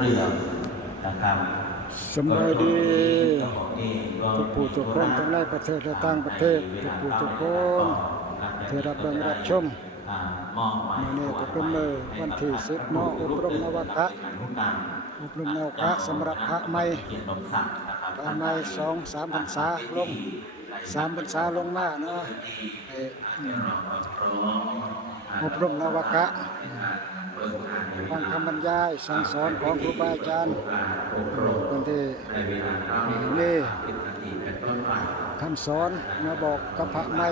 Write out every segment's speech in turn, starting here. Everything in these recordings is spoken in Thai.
เรืองนะครับสำบายดีก็ขอเองก็ทุกผู้ทุกคนทั้งในประเทศและต่างประเทศทุกผู้ทุกคนที่รับเบิ่งรับชมอ่ามอบหมายมื้อนี้ก็เป็นมื้อวันที่10เนาะอบรมนวกะอบรมนวกะสำหรับพระใหม่เกียรติลมศักดิ์นะครับพระใหม่สองสามพรรษาลงสามพรรษาลงมาเนาะให้อบรมนวกะ ฟังคำบรรยายสั่งสอนของครูบาอาจารย์คนที่นี่ท่านสอนมาบอกกับพระใหม่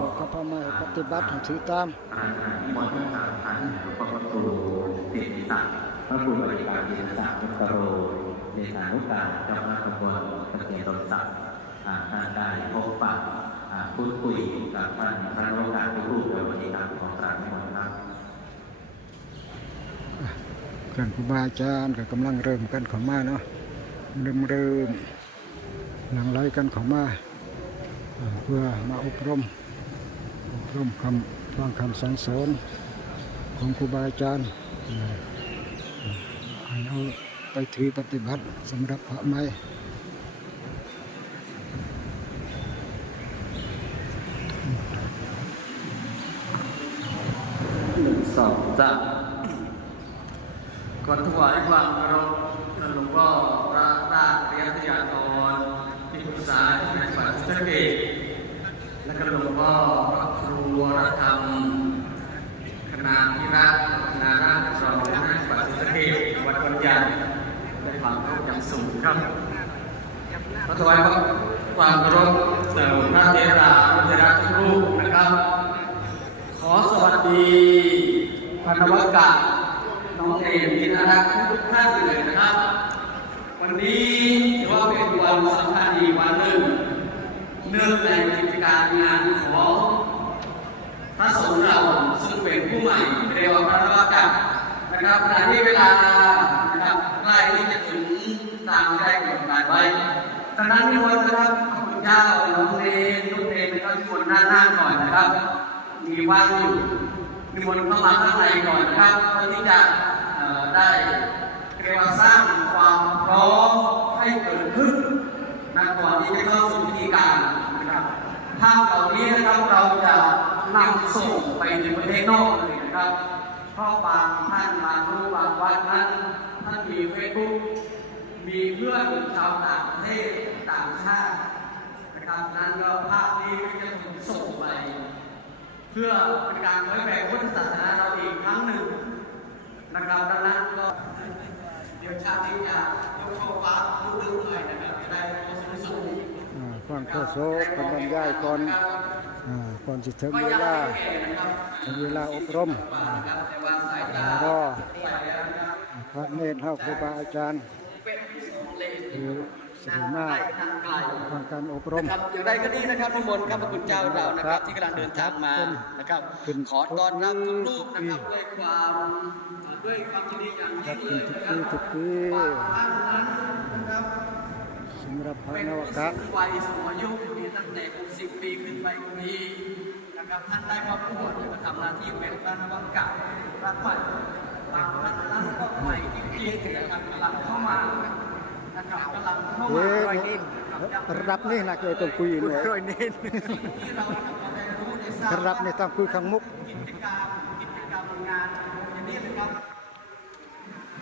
บอกกับพระใหม่ปฏิบัติถือตามพระครูบริการเรียนศักดิ์ปโรเรียนอนุการเจ้าพระขบวนเกียรติศักดิ์ท่านได้พบปะพูดคุยกับท่านพระโลกาภิรูปในวันนี้ครับของกลานวันครับเพื่ อนครูบาอาจารย์ก็กำลังเริ่มกันเข้ามาเนาะเริ่มเริ่มหลังไหลกันเข้ามาอ่าเพื่อมาอบรมอบรมคำฟังคำสั่งสอนของครูบาอาจารย์ให้เอาไปถือปฏิบัติสำหรับพระใหม่หนึ่งสองสาม ก่อถวายความเคารพท่านหลวงพ่อพระราชเรียนทยากรที่ปรึกษาที่จังหวัดศรีสะเกษและก็หลวงพ่อพระครูวรธรรมคณะพิรัตน์คณะราชรองคณะจังหวัดศรีสะเกษวัดปัญญาได้ความเคารพอย่างสูงครับขอถวายความเคารพเสริมพระเทราพระเทระทุกรูปนะครับ ขอสวัสดีพันวักะ เอมที่น่ารักทุกท่านเลยนะครับ วันนี้ถือว่าเป็นวันสำคัญอีกวันหนึ่งเนื่องในกิจการงานของพระสงฆ์เราซึ่งเป็นผู้ใหม่เรียกว่าพันธวักนะครับขณะที่เวลานะครับใกล้ที่จะถึงตามที่ได้กำหนดไว้ดังนั้นนิมนนะครับขอบคุณเจ้าน้องเรนลูกเรนนะครับนิมนหน้าหน้าก่อนนะครับ มีว่างอยู่นิมนเข้ามาข้างในก่อนนะครับเพื่อที่จะ ได้เรียกว่าสร้างความพร้อมให้เกิดขึ้นนะก่อนที่จะเข้าสู่พิธีการนะครับภาพเหล่านี้นะครับเราจะนำส่งไปในประเทศนอกเลยนะครับเพราะบางท่านบางรู้บางวัดนั้นท่านมีเฟซบุ๊กมีเพื่อนชาวต่างประเทศต่างชาตินะครับนั้นก็ภาพนี้ก็จะถูกส่งไปเพื่อเป็นการเผยแผ่พุทธศาสนาเราอีกครั้งหนึ่งนะครับดังนั้น เดี๋ยวชาตินี้จะยกโชว์ฟ้าลูกดึงหน่อยนะครับจะได้สูงสูงอ่าฟังข้อโซกันบรรยายก่อนอ่าก่อนสิถึงก็เวยังลาไม่แก่นะครับถึงเวลาอบรมอ่านะครับแต่ว่าสายตาแล้วก็ใส่แล้วนะครับพระเนตรเฮาครูบาอาจารย์เป็นของเลนคือสริมาทางไกลทางการอบรมครับอย่างไรก็ดีนะครับทุกคนครับพระคุณเจ้าเรานะครับที่กำลังเดินทางมานะครับขึ้นขอต้อนรับทุกรูปนะครับด้วยความด้วย ความยินดีอย่างครัยิ่บงขึ้เลนยทุกนะคปีรับทุกปีท่านนั้นนะครับสำหรับพระเป็นนวผู้กะสูงวัยสูงอายุมีตั้งแต่60ปีขึ้นไปก็มีนะครับท่านได้มาบวชมาทำหน้าที่เป็นพระนวัตกะพระใหม่บางท่านนั้นก็ใหม่จริงๆนะครับกำลังเข้ามานะครับกำลังเข้ามาเอ๊ะร้อยนิดนะครับระดับนี้นะเกี่ยวต้องคุยหน่อยร้อยนิดที่เราได้รู้ได้ทราบระดับนี้ต้องคุยข้างมุกกิจกรรมกิจกรรมงานอย่างนี้นะครับ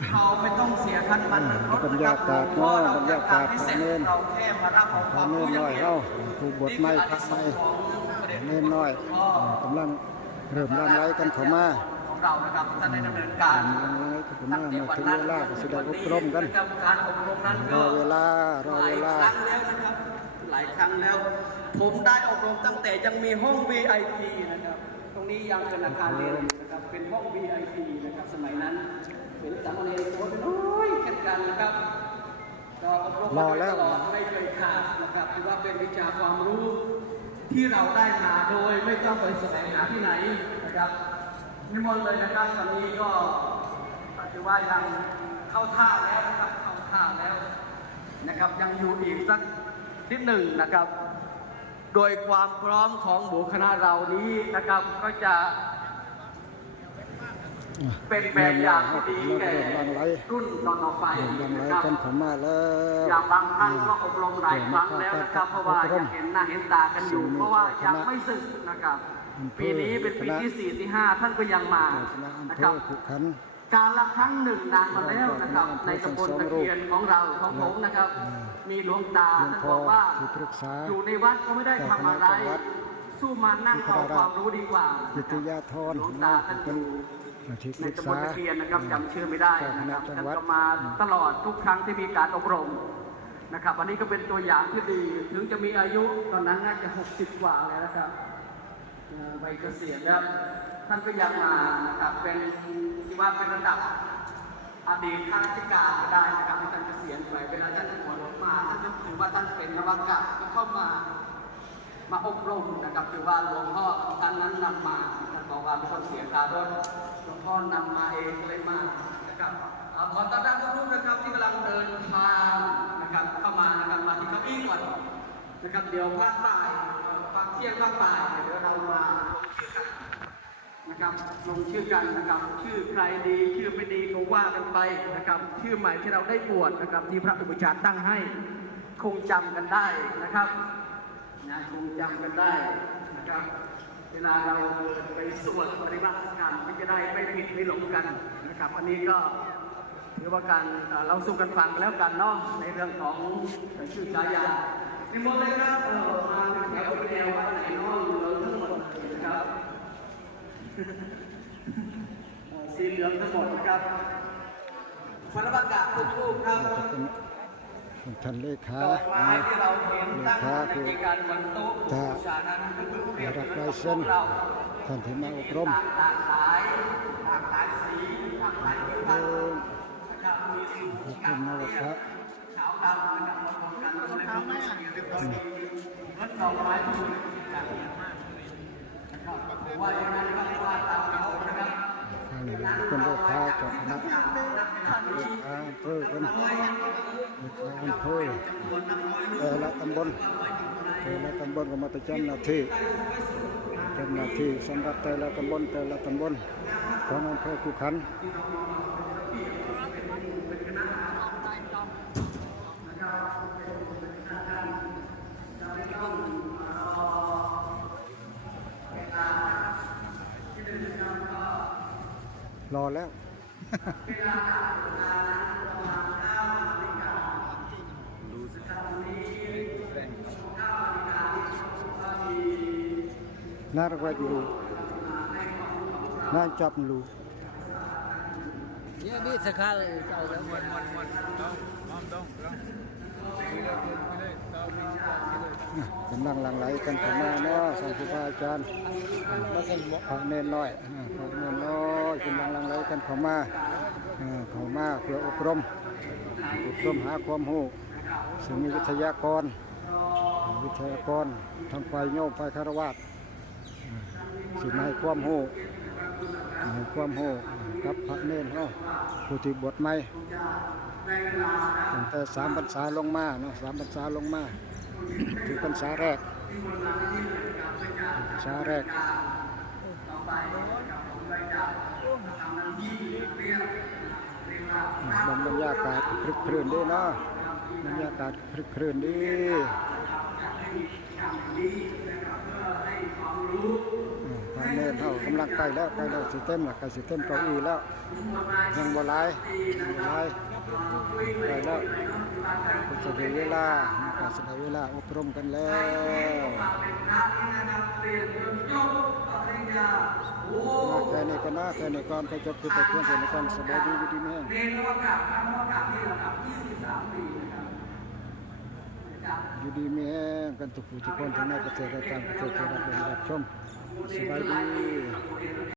เราไม่ต้องเสียค่าน้ำมันรถบรรยากาศเนาะบรรยากาศให้เสร็จพระเนเราแค่มารับของพระเนรน้อยเฮาผู้บวชใหม่พระใหม่เนรน้อยกำลังเริ่มลังไหลกันเข้ามาของเรานะครับท่านได้ดำเนินการลังไหลกันเข้ามามาถึงเวลาก็สิได้อบรมกันการอบรมนั้นก็เวลารอหลายครั้งแล้วนะครับหลายครั้งแล้ว ผมได้อบรมตั้งแต่ยังมีห้อง VIP นะครับ ตรงนี้ยังเป็นอาคารเรียนนะครับเป็นห้อง VIP นะครับสมัยนั้น เป็นสามเณรตัวน้อยแค่กันนะครับก็อบรมรมาอโดยแล้ตวลอดไม่เคยขาดนะครับถือว่าเป็นวิชาความรู้ที่เราได้มาโดยไม่ต้องไปแสวงหาที่ไหนนะครับนิมนต์เลยนะครับตอนนี้ก็ถือว่ายังเข้าท่าแล้วนะครับเข้าท่าแล้วนะครับยังอยู่อีกสักนิดหนึ่งนะครับ โดยความพร้อมของหมู่คณะเรานี้นะครับก็จะ เป็นแบบอย่างที่ดีแก่เริ่มลังไหลรุ่นต่อๆไปเริ่มลังไหลนะครับกันเข้ามาแล้วอย่างบางท่านก็อบรมหลายครั้งแล้วนะครับเพราะว่ายังเห็นหน้าเห็นตากันอยู่ เพราะว่ายังไม่สึกนะครับ ปีนี้เป็นปีที่สี่ที่ห้าท่านก็ยังมาคณะอำนะเภครับอขุขันธ์การละครั้งหนึ่งนานมาแล้วนะครับ ในตำบลตะเคียนของเราของผมนะครับ มีหลวงตาหลวงท่านพ่บออกว่าที่ปรึกษาอยู่ในวัดก็ไม่ได้ทำอะไรเจ้าคณะจังหวัดสู้มานั่งเอาความรู้ดีกว่ากิติยาธรหลวงตาท่านอเป็นยู่ที่ป ในรึกตำบลษาตะเคียนนะครับจำชื่อไม่ได้นะครับเจ้าคท่านณะจังหวัดก็มาตลอดทุกครั้งที่มีการอบรมนะครับอันนี้ก็เป็นตัวอย่างที่ดีถึงจะมีอายุตอนนั้นน่าจะ 60 กว่าแล้วนะครับเอ่อใบเกษียณแล้วท่านก็ยังมานะครับเป็นที่ว่าเป็นระดับอดีตข้าราชการก็ได้นะครับที่ท่านเกษียณไปเวลาท่านหมดมาท่านก็ถือว่าท่านเป็นนวากาก็เข้ามามาอบรมนะครับคือว่าหลวงพ่อท่านนั้นนำมา ท่านบอกว่าไม่ต้องเสียค่ารถหลวงพ่อนำมาเองเลยมานะครับขอต้อนรับทุกท่านนะครับที่กำลังเดินทางนะครับเข้ามานะครับมาที่เก้าอี้ก่อนนะครับเดี๋ยวภาคบ่ายภาคเที่ยงภาคบ่ายเดี๋ยวเรามาลงชื่อกันนะครับลงชื่อกันนะครับชื่อใครดีชื่อไม่ดีก็ว่ากันไปนะครับชื่อใหม่ที่เราได้บวชนะครับที่พระอุปชาตั้งให้คงจำกันได้นะครับนะคงจำกันได้นะครับ เวลาเราไปสวดปฏิบัติกันก็จะได้ไม่ผิดไม่หลงกันนะครับอันนี้ก็ถือว่าการเอ่อเราสู้กันฟังแล้วกันเนาะในเรื่องของชื่อฉายาในมนต์เลยครับเออมาถึงแถวเป็นแนววัดไหนเนาะเหลืองทั้งหมดนะครับเอ่อสีเหลืองทั้งหมดนะครับพระประกาศทุกรูปครับจะเป็น ท่านเลขาดอกไม้ที่เราเห็นเลตั้งขาในคือกิจการบนโต๊ะจะบูชานั้นก็คือเปรียบรับเหมืลาอยนเส้นเราท่านที่มาอบรมต่างหลายต่างหลายสีต่างหลายผิวพรรณนะครับมีสีขอบกัคุบณมากครับขาวดำนะครับรวมกันเลยครับเหมือนดอกไม้ที่อยู่ในกิจการนะครับว่าอย่างนั้นก็ว่าตามเขานะครับทางนี้ เป็นเลขาจากคณะเลขาอำเภอเป็นเลขาอำเภอแต่ละตำบลแต่ละตำบลก็มาประจำหน้าที่จำหน้าที่สำหรับแต่ละตำบลแต่ละตำบลของอำเภอคุขัน รอแล้วน่ารักว่าอยู่น่าจับลู Ya ni sekali kau dah muat muat muat. Dong, mam dong, dong. Gila gila gila. Tahu ni juga gila. กำลังหลังไหลกันเข้ามาเนาะสังฆาอาจารย์พระเนนน้อยพระเนนน้อย กำลังลังไหลกันเข้ามาเข้ามาเพื่ออบรมอบรมหาความรู้ซึ่งมีวิทยากร วิทยากรทั้งฝ่ายโยมฝ่ายคารวะสิมาให้ความรู้ให้ความรู้กับพระเนนเฮาผู้ที่บวชใหม่ตั้งแต่สามพรรษาลงมาเนาะสามพรรษาลงมาถือพรรษาแรกพรรษาแรก บรรยากาศคลึกครื้นดีเนาะบรรยากาศคลึกครื้นดีอืมพระเนนเฮากำลังใกล้แล้วใกล้แล้วสิเต็มแล้วใกล้สิเต็มเก้าอี้แล้วยังบ่หลายบ่หลายใกล้แล้วก็จะได้เวลาก็จะได้เวลาอบรมกันแล้ว มาแค่นี้ก็นาแค่นี้ก่อนก็จบคือแต่เพียงแค่นี้ก่อนสบายดีอยู่ดีแม่เรียนนวากับกาศนวากับที่ระดับ23ปีนะครับอยู่ดีแม่กันทุกผู้ทุกคนทั้งในประเทศและต่างประเทศที่รับชมสบายดี